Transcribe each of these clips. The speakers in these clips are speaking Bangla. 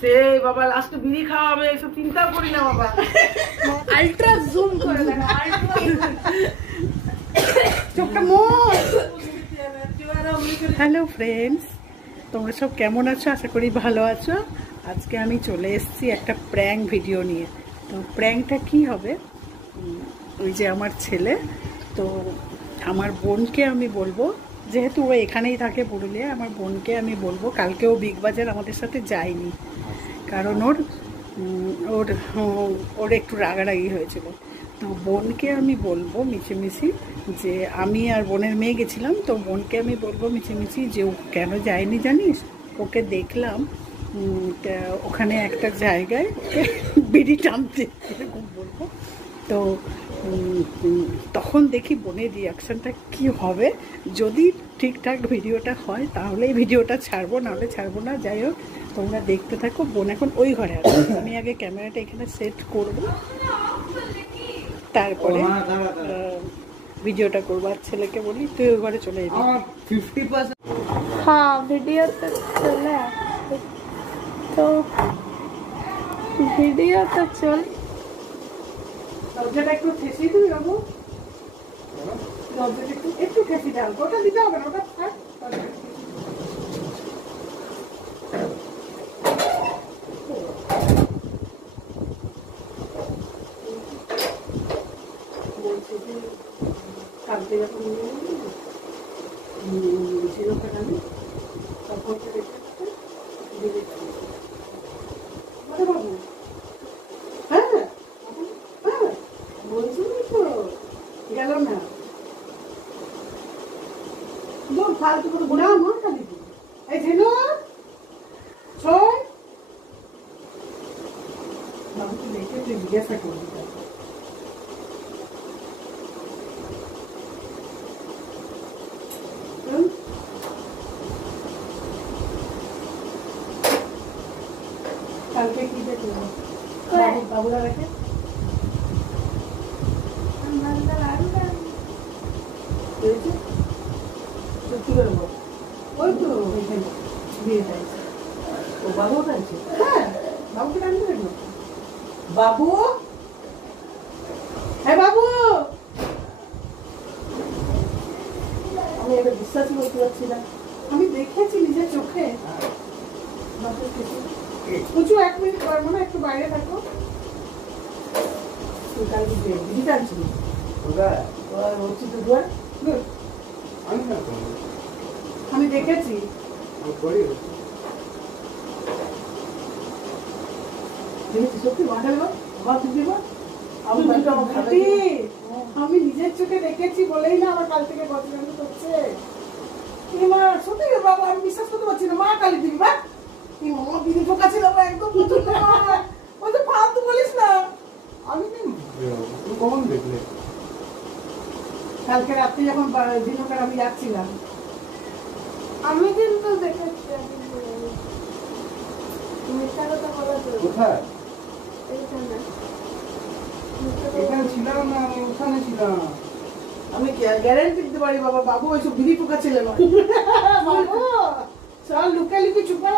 সেই বাবা লাস্ট বিড়ি খাওয়াবে এসব চিন্তাও করি না বাবা। আলট্রা জুম করে দেখা চোখটা মোর। হ্যালো ফ্রেন্ডস, তোমরা সব কেমন আছো? আশা করি ভালো আছো। আজকে আমি চলে এসেছি একটা প্র্যাঙ্ক ভিডিও নিয়ে। তো প্র্যাঙ্কটা কি হবে, ওই যে আমার ছেলে, তো আমার বোনকে আমি বলবো, যেহেতু ও এখানেই থাকে পুরুলিয়ায়, আমার বোনকে আমি বলবো, কালকেও বিগ বাজার আমাদের সাথে যায়নি, কারণ ওর একটু রাগারাগি হয়েছিল। তো বোনকে আমি বলবো মিছিমিছি যে আমি আর বোনের মেয়ে গেছিলাম, তো বোনকে আমি বলবো মিছিমিছি যে ও কেন যায়নি জানিস, ওকে দেখলাম ওখানে একটা জায়গায় বিড়ি টানতে, এরকম বলবো। তো তখন দেখি বোনের রিয়াকশানটা কি হবে। যদি ঠিকঠাক ভিডিওটা হয় তাহলে এই ভিডিওটা ছাড়বো, নাহলে ছাড়বো না। যাই হোক, তোমরা দেখতে থাকো। বোন এখন ওই ঘরে আছে, আমি আগে ক্যামেরাটা এখানে সেট করব, তারপরে ভিডিওটা করবো। আর ছেলেকে বলি তুই ওই ঘরে চলে যাবি। 50%। হ্যাঁ, ভিডিওতে চলে আসছে, তো ভিডিওটা চল। দরজাটা একটু ঠেসিয়ে দিবি বাবু, দরজাটা একটু ঠেসিয়ে দাও। ওটা দিতে হবে না, ওটা থাক। কালকে যখন ছিল কাটাবে তখন বাবু, হ্যাঁ হ্যাঁ বলছিলি তো, গেল না ফালতু করে বলে আমার খালি। এই ঝিনু ছয় বাবুকে দেখে তুই জিজ্ঞাসা করবি। কালকে কি দেখলো বাবুরা রাখে সত্যি করে বল। ওই তো বিয়ে চাইছে, ও বাবু চাইছে। হ্যাঁ, বাবুকে টানতে দেখলো। বাবু, হ্যাঁ বাবু, আমি এবার বিশ্বাসই করতে পারছি না। আমি দেখেছি নিজের চোখে। উঁচু 1 মিনিট পারবো না, একটু বাইরে থাকো। কালকে বিড়ি টানছিল, আমি দেখেছি। সত্যি আমি নিজের চোখে দেখেছি বলেই না আমার কাল থেকে বদনাম করছে। সত্যি বাবা, আমি বিশ্বাস করতে পারছি না। মা কালী দিবি বা বিড়ি পোকা ছিল একদম ওই তো ফালতু বলিস না। আমি কখন দেখলে? কালকে রাত্রে যখন দিনকার আমি যাচ্ছিলাম, আমি কিন্তু দেখেছি। মিথ্যা কথা বলা তো কোথায়? এখানে ছিলাম না, আমি ওখানে ছিলাম। আমি গ্যারান্টি দিতে পারি বাবা, বাবু ওইসব বিড়ি পোকা ছিল না। চল লুকালুকি চুপা।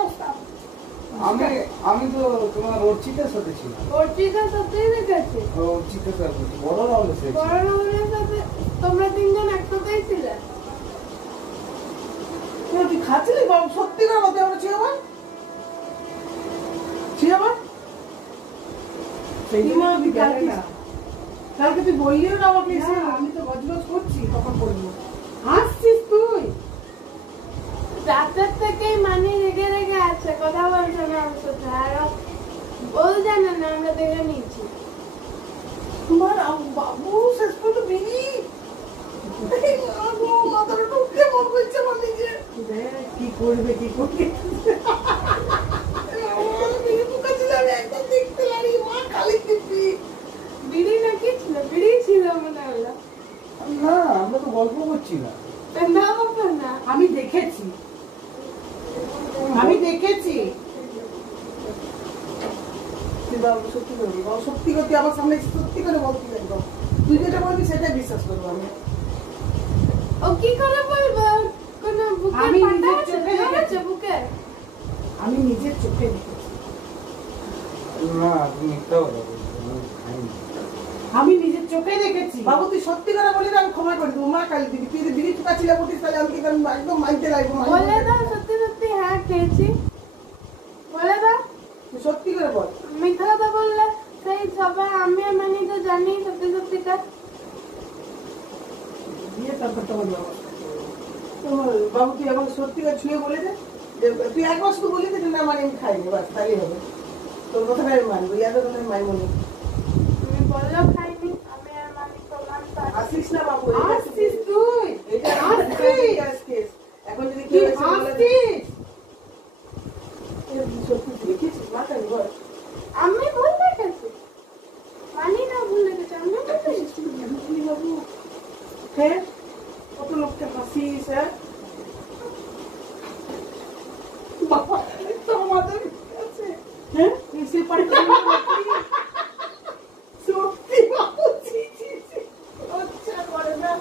আমি তো তোমার অর্চিতার সাথে ছিলাম। অর্চিতার সাথেই দেখেছি। অর্চিতার সাথে বড় রাউন্ডের সাথে। বড় রাউন্ডের সাথে তোমরা তিনজন একসাথেই ছিলে। তুই খাচ্ছিলি বাবু? সত্যি করে বলতে আমরা ছিলাম কালকে তুই বললিও না আমাকে। আমি তো গজগজ করছি, তখন বলবো হাসছিস তুই। রাতের থেকেই মানে রেগে রেগে আছে, কথা বলছে না আমার সাথে। আর বল জানে না, আমরা দেখে নিয়েছি। তোমার বাবু শেষ পর্যন্ত বিড়ি মাথাটা ঢুকতে মন করছে আমার নিজে। কি করবে কি করবে, বিড়ি পোকা ছিল, আমি একদম দেখতে পারি। মা খালি দিবি বিড়ি নাকি ছিল? বিড়ি ছিল মনে হলো না, আমরা তো গল্প করছি না। না বাবা না, আমি দেখেছি, আমি দেখেছি। বাবু সত্যি করে বাবু, সত্যি করতে আমার সামনে সত্যি করে বলতে একদম। তুই যেটা বলবি সেটাই বিশ্বাস করবো আমি। ও কি করে বলবো? কোনো আমি নিজের চোখে দেখেছি। লেগেছে বুকে? আমি নিজের চোখে দেখেছি। না তুমি মিথ্যা কথা বলছো, আমি খাইনি। আমি নিজের চোখে দেখেছি। বাবু তুই সত্যি করে বলি না, আমি ক্ষমা করে দেবো। মা কালী দিবি, তুই যদি বিড়ি ঠুকাচ্ছিলে বলিস তাহলে আমি কিন্তু একদম মানতে লাগবো। বলে দাও সত্যি সত্যি হ্যাঁ খেয়েছি। বলে দাও। তুই সত্যি করে বল। মিথ্যা কথা বললে সেই সবাই আমি আর মানি তো জানি সত্যি সত্যিটা। দিয়ে তারপর তোমার বাবা। বাবু তুই এখন সত্যি করে ছুঁয়ে বলে দে, যে তুই একবার শুধু বলি দে যে না মানে আমি খাইনি, বাস তাই হবে। তোর কথাটা আমি মানবো, ইয়াদের কথা আমি মানবো না। তুমি বললেও খাইনি, আমি আর মানি প্রমাণ পাই। আসিস না বাবু, আসছিস তুই? এটা আসছিস? এখন যদি তুই কেউ এসে বলে আসছিস? সত্যি দেখেছিস মা কালী বল। আমি ভুল দেখেছি, মানি না ভুল দেখেছি, আমি ভুল দেখেছি। বাবু হ্যাঁ, কত লোককে হাসিস, হ্যাঁ বাবা তো আমাদের কাছে হ্যাঁ? এসে পাঠাতে সত্যি বাবু, ছি ছি ছি, লজ্জা করে না।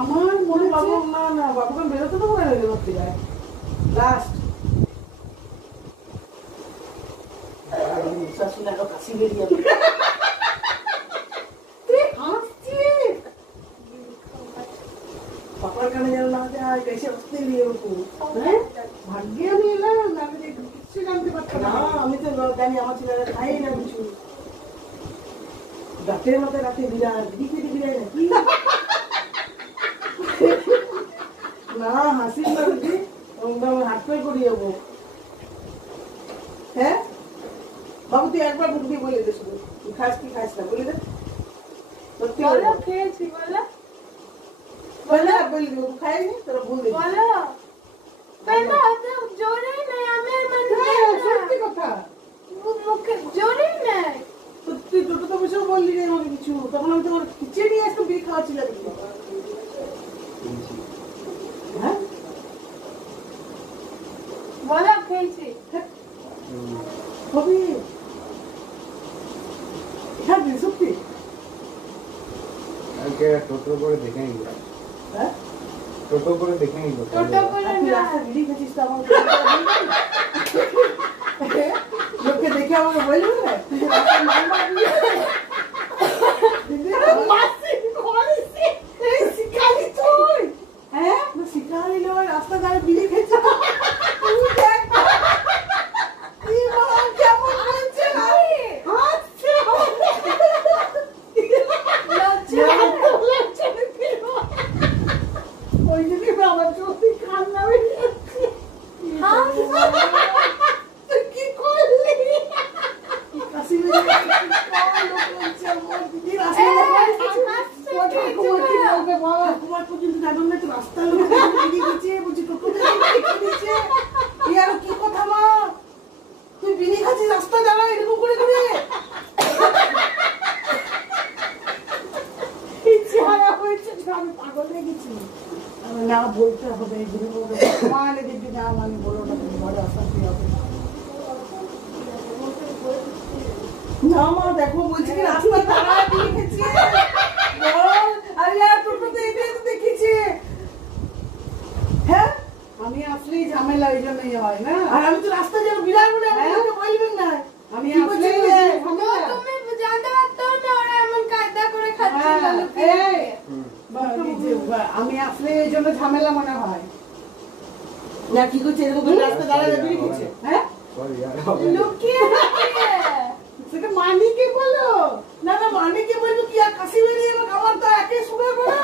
আমার মনে বাবু বাবু না না, বাবুকে বেরোতে দেবো না করতে যায় লাস্ট শাশুড়ি আরো কাশি বেরিয়ে যাবে। তুই হাসছিস? পাপার কানে যেন না যায়, কেসে আসতে নিয়ে ওরকম। হ্যাঁ? ভাগ্যে আমি এলাম, না আমি কিচ্ছু জানতে পারতাম না না। আমি তো জানি আমার ছেলেরা খাই না কিছু। রাতের মতো রাতে বিরাট বিড়ি খেতে বিরাট নাকি না হাসিস না দিদি, আমার হাত পায়ে করে যাবো। হ্যাঁ বাবু তুই একবার মুখ দিয়ে বলে দে, শুধু তুই খাস কি খাস না বলে দে, সত্যি করে বলো বল। খেয়েছি, বলো বলে আর বলে দেবো খাইনি তোরা ভুল দেখি। বলো। কেন এত জোরেই নেই, আমি আর মানি হ্যাঁ, সত্যি কথা। মুখে জোরেই নেই। তো তুই দুটো তো বসেও বললি না আমাকে কিছু, তখন আমি তো ওর খিচে নিয়ে আসতাম, বিড়ি খাওয়াচ্ছিলাম। হ্যাঁ বলো খেয়েছি। কবি হ্যাঁ দিদি সত্যি। কালকে টোটো করে দেখে নিল, হ্যাঁ টোটো করে দেখে নিল। টোটো করে আর তুই না। রাস্তায় বিড়ি খেয়েছিস তো আমার লোককে দেখে আমাকে বলবি না তুই যে রাস্তায় নাম্বার দিয়ে দিদি মাসি করেছি এই শিকারি তুই। হ্যাঁ না শিকারি নয়, রাস্তা ধারে বিড়ি খেয়েছিস তুই দেখ কি বাবা কেমন হচ্ছে না হাসছে লজ্জা ওই জন্যই আমার চোখে কান্না বেরিয়ে যাচ্ছে। তুই কি করলি? কাশি বেরিয়ে যাচ্ছে, কি লোক বলছে আমার দিদি রাস্তায় কুমার পর্যন্ত যাবেন না, তো রাস্তার লোক বেরিয়ে গেছে, বলছি টোটোতে বিড়ি দিচ্ছে। এই আরো কি কথা মা, তুই বিড়ি খাচ্ছিস রাস্তা দাঁড়া এরকম করে করে ইচ্ছে হারা হয়েছে, আমি পাগল হয়ে গেছি। না বলতে হবে, মানে দিদি না মানে বলো না, তুমি ঘরে অশান্তি হবে। না মা দেখো বলছি কি রাস্তা দাঁড়ায় দিয়ে গেছে, আরে আর টোটোতে এটাই তো দেখেছি। হ্যাঁ আমি আসলেই ঝামেলা ওই জন্যই হয় না। আর আমি তো রাস্তা যেন বিরাট বলে আমাকে বলবেন না, আমি কি করছিস আসলেই রে? ঝামেলা। তুমি জানতে পারতো না ওরা এমন কায়দা করে খাচ্ছিল হ্যাঁ, লুকিয়ে। এই, আমি আসলে এই জন্য ঝামেলা মনে হয়। না কি করছে এরকম করে রাস্তা দাঁড়ায় বিড়ি খেয়েছে। হ্যাঁ সরি আর লুকিয়ে লুকিয়ে। সেটা মানিকে বলো না, না মানিকে বলবো কি আর কাশি বেরিয়ে যাবে, আমার তো একে সুগার করে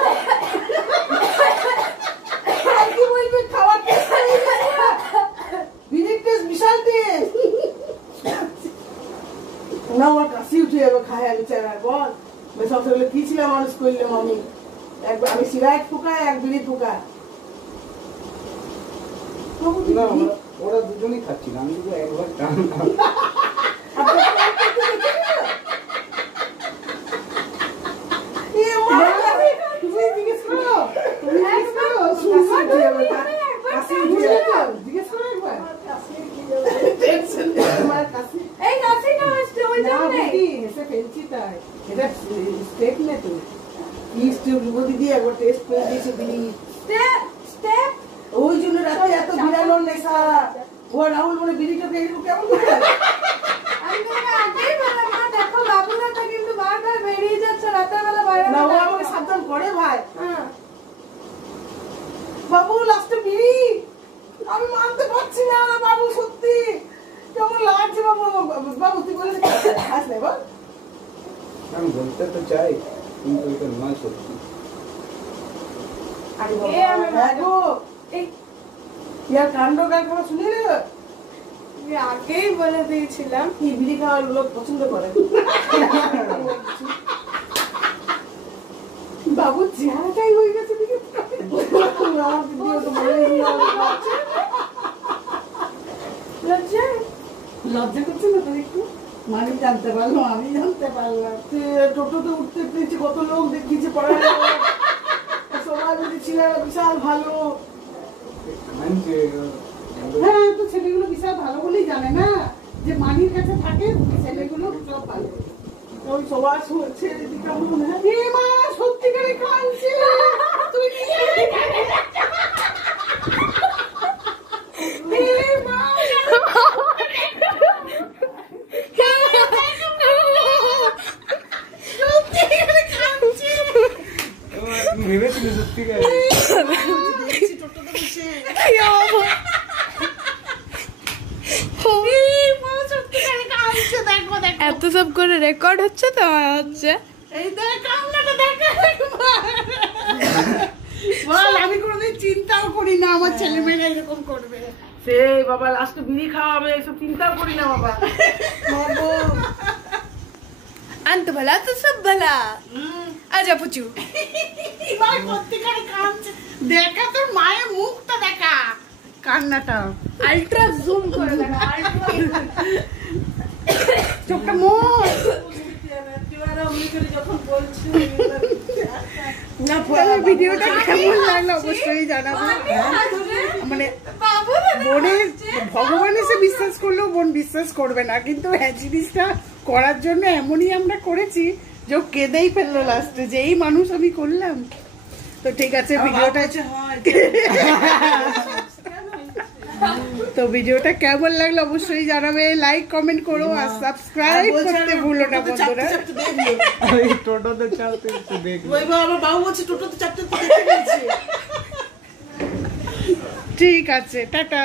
আর কি বলবে খাওয়ার টেস্ট বিড়ির টেস্ট বিশাল টেস্ট। না আমার কাশি উঠে যাবে খায় আমি চাই বল সব সেগুলো কি ছিল মানুষ করলাম আমি, একবার আমি সিগারেট ফুকায় এক বিড়ি ফুকায়। না ওরা দুজনেই খাচ্ছিল, আমি শুধু একবার টানলাম। জিজ্ঞেস করো, জিজ্ঞেস করো, শুনছি উঠে যাবে, কাশি উঠে যাবে, জিজ্ঞেস করো একবার। টেনশন নেই তোমার কাশি। এই কাশিটা আসছে ওই না জন্য। দিদি, হেসে ফেলছি তাই। এটা স্টেপ নে তুমি। কি স্টেপ দিদি একবার টেস্ট করে দিয়েছে বিড়ি। স্টেপ স্টেপ ওই জন্য রাতে এত বিড়ানোর নেশা। ও রাহুল বলে বিড়িটা পেয়ে কেমন করে? আমি তোমাকে আগেই বললাম মা দেখো বাবুরাটা কিন্তু বারবার বেরিয়ে যাচ্ছে রাতের বেলা বাইরে। না ও আমাকে সাবধান করে ভাই। হ্যাঁ বাবু লাস্টে বিড়ি আমি মানতে পারছি না বাবু, সত্যি কেমন লাগছে বাবু। বাবু তুই বলে খাস না বল। আমি বলতে তো চাই কিন্তু এটা নয় সত্যি। আরে এ আমি হ্যাঁ গো, এই ইয়ার কাণ্ড কারখানা শুনে রে। আমি আগেই বলে দিয়েছিলাম। কি বিড়ি খাওয়ার লোক পছন্দ করে। বাবু চেহারাটাই হয়ে গেছে দিকে। লজ্জা লজ্জা করছে না তোর একটু? মানে জানতে পারলো, আমি জানতে পারলাম। টোটোতে উঠতে পেরেছি, কত লোক দেখিয়েছে পড়ার সবাই বলেছিল বিশাল ভালো। মানছে হ্যাঁ তো ছেলেগুলো বিশাল ভালো বলেই জানে না যে মানির কাছে থাকে ছেলেগুলো সব ভালো। ওই সবার ছেলে দিকে মনে হয় এ মা সত্যিকারে কাঁদছে। তুই ভেবেছিলি সত্যিকার? এত সব করে রেকর্ড হচ্ছে তো হচ্ছে। এই দেখ কান্নাটা দেখ বল। আমি কোনোদিন চিন্তাও করি না আমার ছেলে মেয়েরা এরকম করবে। সেই বাবা লাস্টে বিড়ি খাওয়াবে এসব চিন্তাও করি না বাবা। अंत भला तो सब भला। आजा पुचू। ভাই সত্যিকারে কাঁদছে। দেখা তোর মায়ের মুখটা দেখা, কান্নাটা अल्ट्रा जूम করে দেখা अल्ट्रा চোখটা মোর না। ভিডিওটা কেমন লাগলো অবশ্যই জানাবো। মানে বোনের ভগবান এসে বিশ্বাস করলেও বোন বিশ্বাস করবে না, কিন্তু হ্যাঁ জিনিসটা করার জন্য এমনই আমরা করেছি যে ও কেঁদেই ফেললো লাস্টে যে এই মানুষ আমি করলাম। তো ঠিক আছে ভিডিওটা তো ভিডিওটা কেমন লাগলো অবশ্যই জানাবে, লাইক কমেন্ট করো আর সাবস্ক্রাইব করতে ভুলো না বন্ধুরা। ওই টোটোতে চালতে একটু দেখবো। ওই আমার বাবু বলছে টোটোতে চাপতে দেখতে পেয়েছি। ঠিক আছে, টাটা।